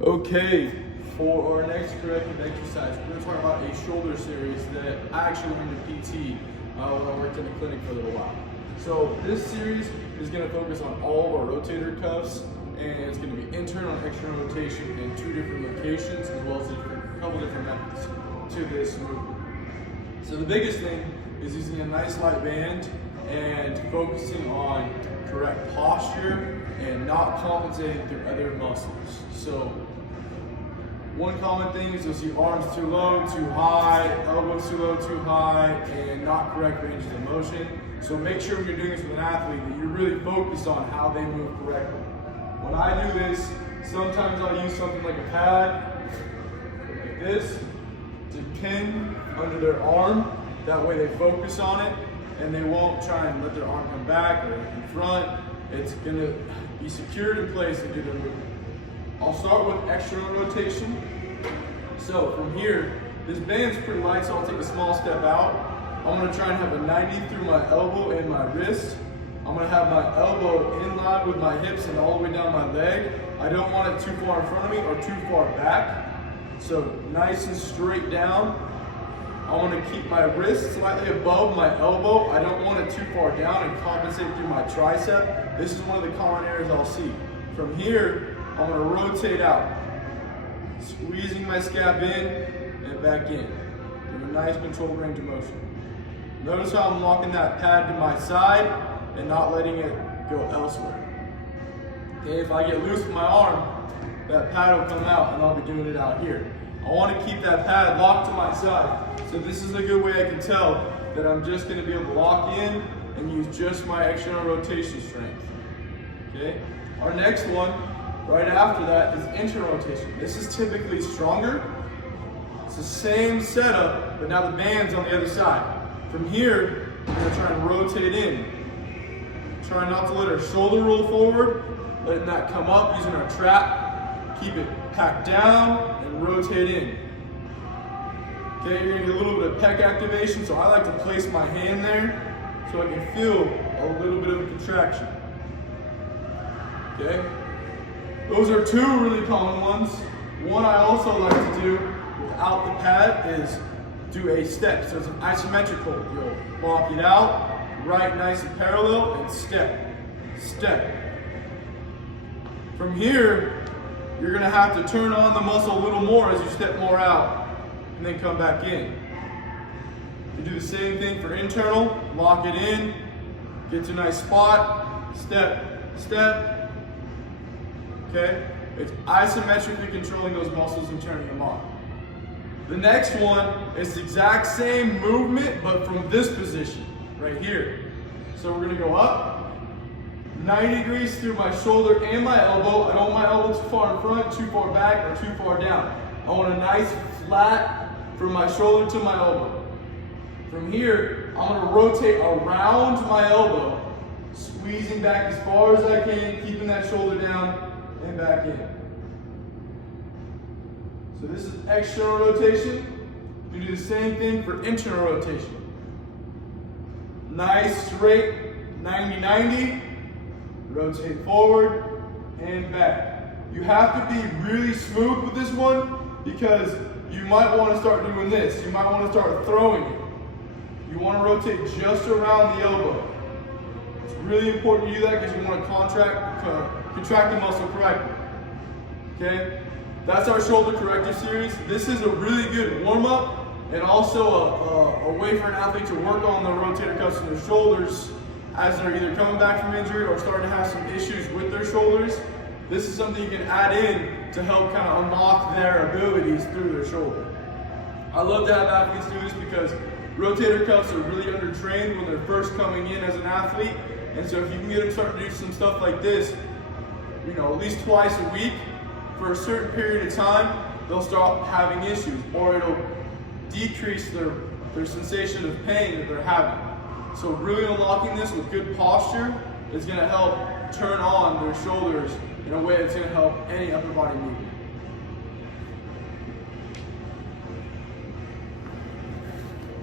Okay, for our next corrective exercise, we're going to talk about a shoulder series that I actually learned in PT when I worked in the clinic for a little while. So this series is going to focus on all of our rotator cuffs, and it's going to be internal and external rotation in 2 different locations, as well as a couple different methods to this movement. So the biggest thing is using a nice light band and focusing on correct posture and not compensating through other muscles. So one common thing is you'll see arms too low, too high, elbows too low, too high, and not correct ranges of motion. So make sure when you're doing this with an athlete that you're really focused on how they move correctly. When I do this, sometimes I'll use something like a pad, like this, to pin under their arm. That way they focus on it and they won't try and let their arm come back or in front. It's gonna be secured in place to do the movement. I'll start with external rotation. So from here, this band's pretty light, so I'll take a small step out. I'm gonna try and have a 90 through my elbow and my wrist. I'm gonna have my elbow in line with my hips and all the way down my leg. I don't want it too far in front of me or too far back. So nice and straight down. I want to keep my wrist slightly above my elbow. I don't want it too far down and compensate through my tricep. This is one of the common areas I'll see. From here, I'm going to rotate out, squeezing my scap in and back in. Do a nice controlled range of motion. Notice how I'm walking that pad to my side and not letting it go elsewhere. Okay, if I get loose with my arm, that pad will come out and I'll be doing it out here. I want to keep that pad locked to my side. So this is a good way I can tell that I'm just going to be able to lock in and use just my external rotation strength. Okay. Our next one, right after that, is internal rotation. This is typically stronger. It's the same setup, but now the band's on the other side. From here, we're going to try and rotate in. Try not to let our shoulder roll forward, letting that come up using our trap. Keep it packed down and rotate in. Okay, you're gonna get a little bit of pec activation, so I like to place my hand there so I can feel a little bit of a contraction. Okay, those are 2 really common ones. One I also like to do without the pad is do a step. So it's an isometric hold. You'll walk it out, right nice and parallel, and step, step. From here, you're gonna have to turn on the muscle a little more as you step more out and then come back in. You do the same thing for internal, lock it in, get to a nice spot, step, step. Okay? It's isometrically controlling those muscles and turning them on. The next one is the exact same movement, but from this position, right here. So we're gonna go up, 90 degrees through my shoulder and my elbow. I don't want my elbow too far in front, too far back, or too far down. I want a nice flat from my shoulder to my elbow. From here, I'm going to rotate around my elbow, squeezing back as far as I can, keeping that shoulder down and back in. So this is external rotation. We do the same thing for internal rotation. Nice straight 90-90. Rotate forward and back. You have to be really smooth with this one because you might want to start doing this. You might want to start throwing it. You want to rotate just around the elbow. It's really important to do that because you want to contract the muscle correctly. Okay? That's our shoulder corrective series. This is a really good warm-up and also a way for an athlete to work on the rotator cuffs in their shoulders as they're either coming back from injury or starting to have some issues with their shoulders. This is something you can add in to help kind of unlock their abilities through their shoulder. I love to have athletes do this because rotator cuffs are really undertrained when they're first coming in as an athlete. And so if you can get them starting to do some stuff like this, you know, at least twice a week for a certain period of time, they'll start having issues or it'll decrease their sensation of pain that they're having. So really unlocking this with good posture is going to help turn on their shoulders in a way that's going to help any upper body movement.